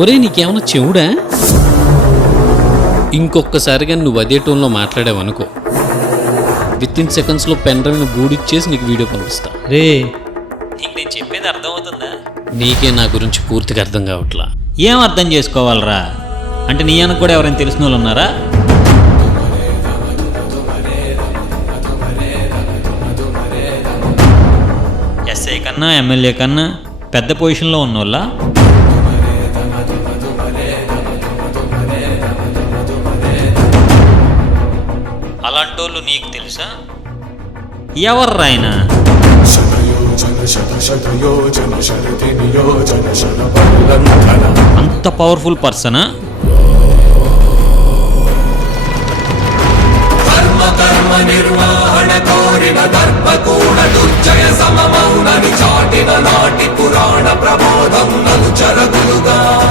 ఒరే నీకేమన్నా చెవుడా? ఇంకొకసారిగా నువ్వు అదే టోన్లో మాట్లాడావనుకో, విత్ సెకండ్స్లో పెన్ డ్రైవ్ని బూడిచ్చేసి నీకు వీడియో పంపిస్తా. రే నీకు నేను చెప్పేది అర్థమవుతుందా? నీకే నా గురించి పూర్తిగా అర్థం కావట్లా. ఏం అర్థం చేసుకోవాలరా? అంటే నీ అన్నకు కూడా ఎవరైనా తెలిసిన వాళ్ళు ఉన్నారా? ఎస్ఐ కన్నా ఎమ్మెల్యే కన్నా పెద్ద పొజిషన్లో ఉన్నోళ్ళ? అలాంటోళ్ళు నీకు తెలుసా? ఎవర్రా ఆయన? అంత పవర్ఫుల్ పర్సనా? నిర్వహణ కోరిన దర్పకూడ దుర్జయ సమమౌనని చాటిన నాటి పురాణ ప్రబోధం నలు చరగులుగా